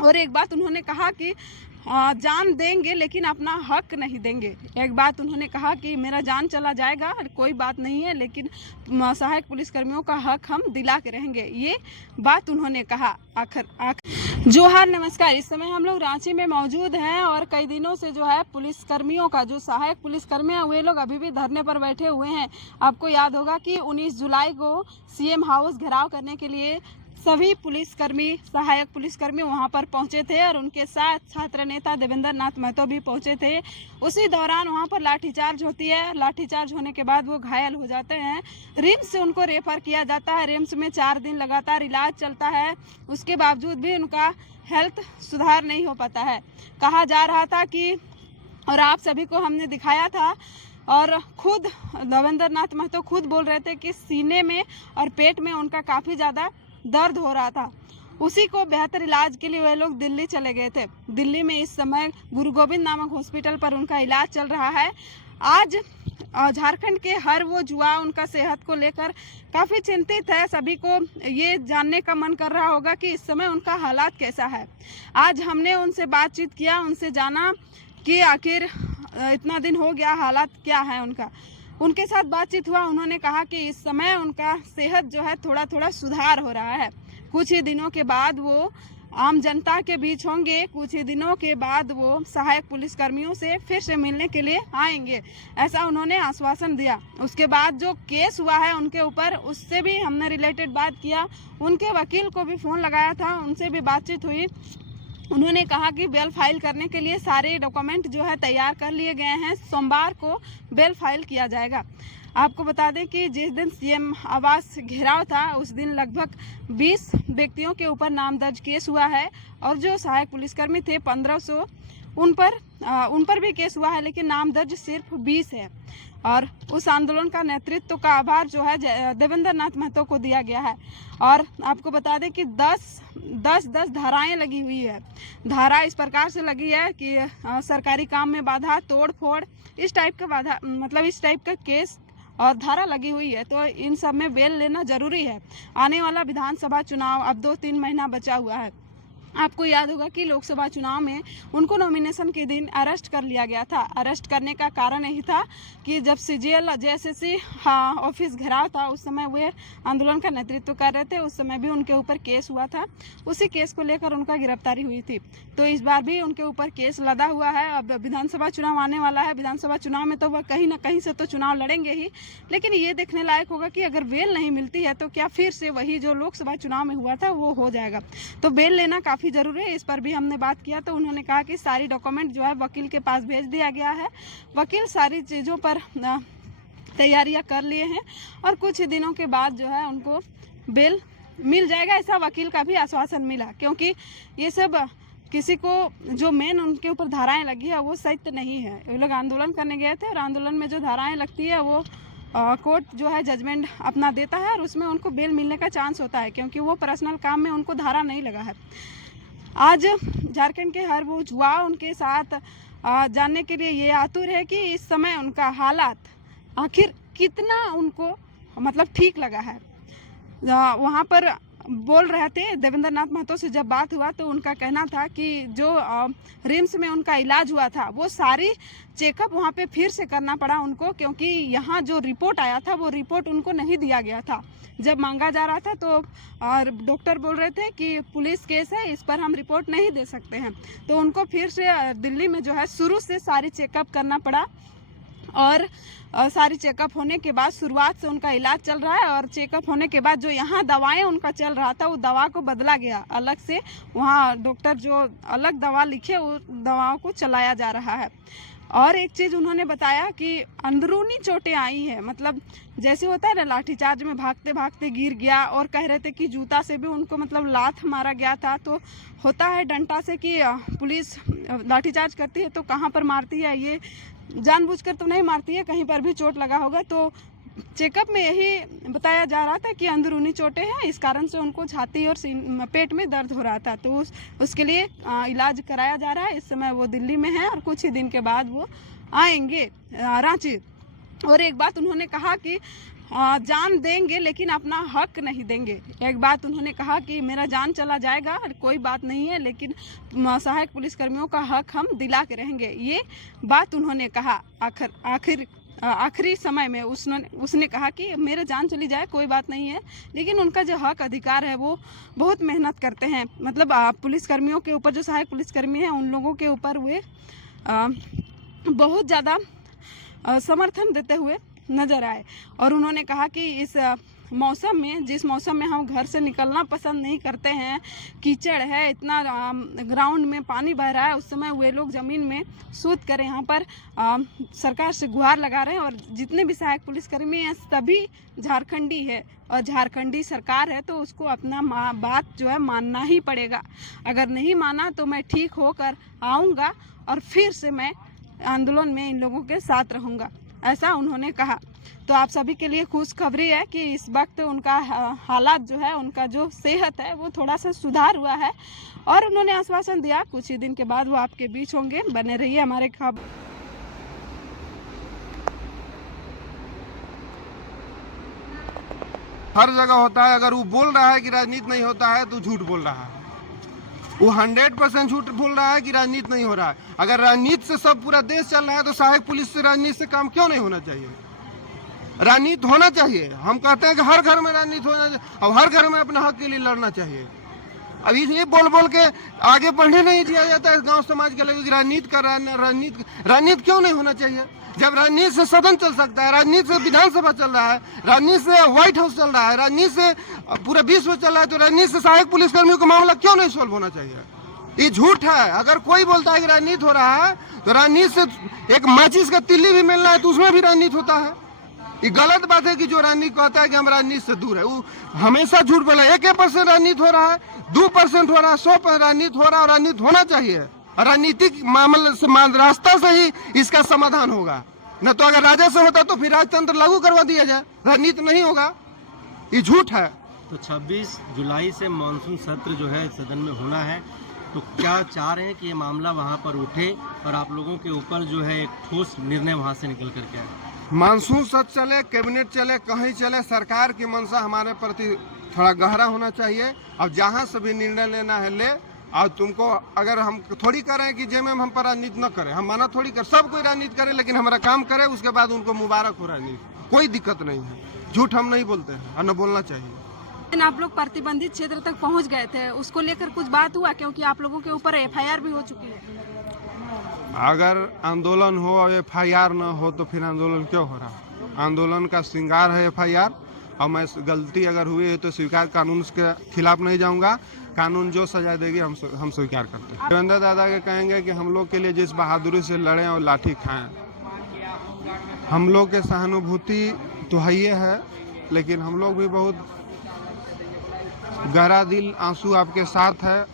और एक बात उन्होंने कहा कि जान देंगे लेकिन अपना हक नहीं देंगे। एक बात उन्होंने कहा कि मेरा जान चला जाएगा कोई बात नहीं है, लेकिन सहायक पुलिसकर्मियों का हक हम दिला के रहेंगे, ये बात उन्होंने कहा। जोहार, नमस्कार। इस समय हम लोग रांची में मौजूद हैं और कई दिनों से जो है पुलिसकर्मियों का, जो सहायक पुलिसकर्मी हैं, वे लोग अभी भी धरने पर बैठे हुए हैं। आपको याद होगा कि 19 जुलाई को सीएम हाउस घेराव करने के लिए सभी पुलिसकर्मी, सहायक पुलिसकर्मी वहां पर पहुंचे थे और उनके साथ छात्र नेता देवेंद्र नाथ महतो भी पहुंचे थे। उसी दौरान वहां पर लाठीचार्ज होती है। लाठीचार्ज होने के बाद वो घायल हो जाते हैं। रिम्स से उनको रेफर किया जाता है। रिम्स में 4 दिन लगातार इलाज चलता है। उसके बावजूद भी उनका हेल्थ सुधार नहीं हो पाता है। कहा जा रहा था कि, और आप सभी को हमने दिखाया था, और खुद देवेंद्र नाथ महतो खुद बोल रहे थे कि सीने में और पेट में उनका काफ़ी ज़्यादा दर्द हो रहा था। उसी को बेहतर इलाज के लिए वे लोग दिल्ली चले गए थे। दिल्ली में इस समय गुरु गोविंद नामक हॉस्पिटल पर उनका इलाज चल रहा है। आज झारखंड के हर वो युवा उनका सेहत को लेकर काफ़ी चिंतित है। सभी को ये जानने का मन कर रहा होगा कि इस समय उनका हालात कैसा है। आज हमने उनसे बातचीत किया, उनसे जाना कि आखिर इतना दिन हो गया, हालात क्या है उनका। उनके साथ बातचीत हुआ। उन्होंने कहा कि इस समय उनका सेहत जो है थोड़ा थोड़ा सुधार हो रहा है। कुछ ही दिनों के बाद वो आम जनता के बीच होंगे। कुछ ही दिनों के बाद वो सहायक पुलिसकर्मियों से फिर से मिलने के लिए आएंगे, ऐसा उन्होंने आश्वासन दिया। उसके बाद जो केस हुआ है उनके ऊपर, उससे भी हमने रिलेटेड बात किया। उनके वकील को भी फ़ोन लगाया था, उनसे भी बातचीत हुई। उन्होंने कहा कि बेल फाइल करने के लिए सारे डॉक्यूमेंट जो है तैयार कर लिए गए हैं। सोमवार को बेल फाइल किया जाएगा। आपको बता दें कि जिस दिन सीएम आवास घेराव था उस दिन लगभग 20 व्यक्तियों के ऊपर नाम दर्ज केस हुआ है और जो सहायक पुलिसकर्मी थे 1500, उन पर भी केस हुआ है, लेकिन नाम दर्ज सिर्फ 20 है। और उस आंदोलन का नेतृत्व का आभार जो है देवेंद्र नाथ महतो को दिया गया है। और आपको बता दें कि 10 धाराएं लगी हुई है। धारा इस प्रकार से लगी है कि सरकारी काम में बाधा, तोड़ फोड़, इस टाइप का बाधा, मतलब इस टाइप का केस और धारा लगी हुई है। तो इन सब में बेल लेना जरूरी है। आने वाला विधानसभा चुनाव अब 2-3 महीना बचा हुआ है। आपको याद होगा कि लोकसभा चुनाव में उनको नॉमिनेशन के दिन अरेस्ट कर लिया गया था। अरेस्ट करने का कारण यही था कि जब सीजीएल जेएसएससी ऑफिस घेराव था, उस समय वे आंदोलन का नेतृत्व कर रहे थे। उस समय भी उनके ऊपर केस हुआ था। उसी केस को लेकर उनका गिरफ्तारी हुई थी। तो इस बार भी उनके ऊपर केस लदा हुआ है। अब विधानसभा चुनाव आने वाला है। विधानसभा चुनाव में तो वह कहीं ना कहीं से तो चुनाव लड़ेंगे ही, लेकिन ये देखने लायक होगा कि अगर बेल नहीं मिलती है तो क्या फिर से वही जो लोकसभा चुनाव में हुआ था वो हो जाएगा। तो बेल लेना काफ़ी ज़रूरी है। इस पर भी हमने बात किया तो उन्होंने कहा कि सारी डॉक्यूमेंट जो है वकील के पास भेज दिया गया है। वकील सारी चीज़ों पर तैयारियां कर लिए हैं और कुछ ही दिनों के बाद जो है उनको बेल मिल जाएगा, ऐसा वकील का भी आश्वासन मिला। क्योंकि ये सब किसी को जो मेन उनके ऊपर धाराएं लगी है वो सत्य नहीं है। वो लोग आंदोलन करने गए थे और आंदोलन में जो धाराएं लगती है वो कोर्ट जो है जजमेंट अपना देता है और उसमें उनको बेल मिलने का चांस होता है, क्योंकि वो पर्सनल काम में उनको धारा नहीं लगा है। आज झारखंड के हर वो युवा उनके साथ जानने के लिए ये आतुर है कि इस समय उनका हालात आखिर कितना उनको मतलब ठीक लगा है। वहाँ पर बोल रहे थे देवेंद्र नाथ महतो से जब बात हुआ तो उनका कहना था कि जो रिम्स में उनका इलाज हुआ था वो सारी चेकअप वहाँ पे फिर से करना पड़ा उनको, क्योंकि यहाँ जो रिपोर्ट आया था वो रिपोर्ट उनको नहीं दिया गया था। जब मांगा जा रहा था तो डॉक्टर बोल रहे थे कि पुलिस केस है, इस पर हम रिपोर्ट नहीं दे सकते हैं। तो उनको फिर से दिल्ली में जो है शुरू से सारी चेकअप करना पड़ा और सारी चेकअप होने के बाद शुरुआत से उनका इलाज चल रहा है। और चेकअप होने के बाद जो यहाँ दवाएं उनका चल रहा था वो दवा को बदला गया, अलग से वहाँ डॉक्टर जो अलग दवा लिखे वो दवाओं को चलाया जा रहा है। और एक चीज़ उन्होंने बताया कि अंदरूनी चोटें आई हैं, मतलब जैसे होता है ना लाठीचार्ज में भागते भागते गिर गया, और कह रहे थे कि जूता से भी उनको मतलब लात मारा गया था। तो होता है डंडा से कि पुलिस लाठीचार्ज करती है तो कहाँ पर मारती है, ये जानबूझकर तो नहीं मारती है, कहीं पर भी चोट लगा होगा। तो चेकअप में यही बताया जा रहा था कि अंदरूनी चोटें हैं, इस कारण से उनको छाती और पेट में दर्द हो रहा था। तो उसके लिए इलाज कराया जा रहा है। इस समय वो दिल्ली में है और कुछ ही दिन के बाद वो आएंगे रांची। और एक बात उन्होंने कहा कि जान देंगे लेकिन अपना हक नहीं देंगे। एक बात उन्होंने कहा कि मेरा जान चला जाएगा कोई बात नहीं है, लेकिन सहायक पुलिसकर्मियों का हक हम दिला के रहेंगे। ये बात उन्होंने कहा आखिरी समय में। उसने कहा कि मेरा जान चली जाए कोई बात नहीं है, लेकिन उनका जो हक अधिकार है वो बहुत मेहनत करते हैं। मतलब पुलिसकर्मियों के ऊपर, जो सहायक पुलिसकर्मी हैं उन लोगों के ऊपर वे बहुत ज़्यादा समर्थन देते हुए नज़र आए। और उन्होंने कहा कि इस मौसम में, जिस मौसम में हम घर से निकलना पसंद नहीं करते हैं, कीचड़ है, इतना ग्राउंड में पानी बह रहा है, उस समय वे लोग ज़मीन में सूत कर यहाँ पर सरकार से गुहार लगा रहे हैं। और जितने भी सहायक पुलिसकर्मी हैं सभी झारखंडी है और झारखंडी सरकार है, तो उसको अपना बात जो है मानना ही पड़ेगा। अगर नहीं माना तो मैं ठीक होकर आऊँगा और फिर से मैं आंदोलन में इन लोगों के साथ रहूँगा, ऐसा उन्होंने कहा। तो आप सभी के लिए खुशखबरी है कि इस वक्त उनका हालात जो है, उनका जो सेहत है वो थोड़ा सा सुधार हुआ है। और उन्होंने आश्वासन दिया कुछ ही दिन के बाद वो आपके बीच होंगे। बने रहिए हमारे खबर। हर जगह होता है। अगर वो बोल रहा है कि राजनीति नहीं होता है तो झूठ बोल रहा है। वो 100% झूठ बोल रहा है कि राजनीति नहीं हो रहा है। अगर राजनीति से सब पूरा देश चल रहा है तो सहायक पुलिस से राजनीति से काम क्यों नहीं होना चाहिए? राजनीति होना चाहिए। हम कहते हैं कि हर घर में राजनीति होना चाहिए और हर घर में अपने हक के लिए लड़ना चाहिए। अभी ये बोल बोल के आगे बढ़ने नहीं दिया जाता है गांव समाज के लोग। राजनीति कर रहा है, राजनीति क्यों नहीं होना चाहिए? जब राजनीति से सदन चल सकता है, राजनीति से विधानसभा चल रहा है, राजनीति से व्हाइट हाउस चल रहा है, राजनीति से पूरा विश्व चल रहा है, तो राजनीति से सहायक पुलिसकर्मियों का मामला क्यों नहीं सोल्व होना चाहिए? ये झूठ है। अगर कोई बोलता है कि राजनीति हो रहा है तो राजनीति से एक माचिस का तिल्ली भी मिलना है तो उसमें भी राजनीति होता है। ये गलत बात है कि जो राजनीति कहता है कि हम राजनीति से दूर है, वो हमेशा झूठ बोला। 1% राजनीति हो रहा है, 2% हो रहा है, 100% राजनीति हो रहा है। और राजनीति होना चाहिए। राजनीतिक मामले से रास्ता से ही इसका समाधान होगा। न तो अगर राजा से होता तो फिर राजतंत्र लागू करवा दिया जाए, राजनीति नहीं होगा। ये झूठ है। तो 26 जुलाई से मानसून सत्र जो है सदन में होना है, तो क्या चाह रहे हैं कि ये मामला वहाँ पर उठे और आप लोगों के ऊपर जो है एक ठोस निर्णय वहाँ से निकल कर के आए? मानसून सत्र चले, कैबिनेट चले, कहीं चले, सरकार की मंशा हमारे प्रति थोड़ा गहरा होना चाहिए। अब जहाँ से भी निर्णय लेना है ले। और तुमको अगर हम थोड़ी कर रहे हैं कि जेमे हम पर राजनीति न करें, हम माना थोड़ी कर, सब कोई राजनीति करे, लेकिन हमारा काम करे, उसके बाद उनको मुबारक हो राजनीति, कोई दिक्कत नहीं है। झूठ हम नहीं बोलते हैं और न बोलना चाहिए। आप लोग प्रतिबंधित क्षेत्र तक पहुंच गए थे, उसको लेकर कुछ बात हुआ? क्योंकि आप लोगों के ऊपर FIR भी हो चुकी है। अगर आंदोलन हो और FIR न हो तो फिर आंदोलन क्यों हो रहा है? आंदोलन का श्रृंगार है FIR। और मैं गलती अगर हुई है तो स्वीकार, कानून के खिलाफ नहीं जाऊंगा। कानून जो सजा देगी हम स्वीकार करते हैं। देवेंद्र दादा के कहेंगे कि हम लोग के लिए जिस बहादुरी से लड़ें और लाठी खाएं। हम लोग के सहानुभूति तो है, लेकिन हम लोग भी बहुत गहरा दिल आंसू आपके साथ है।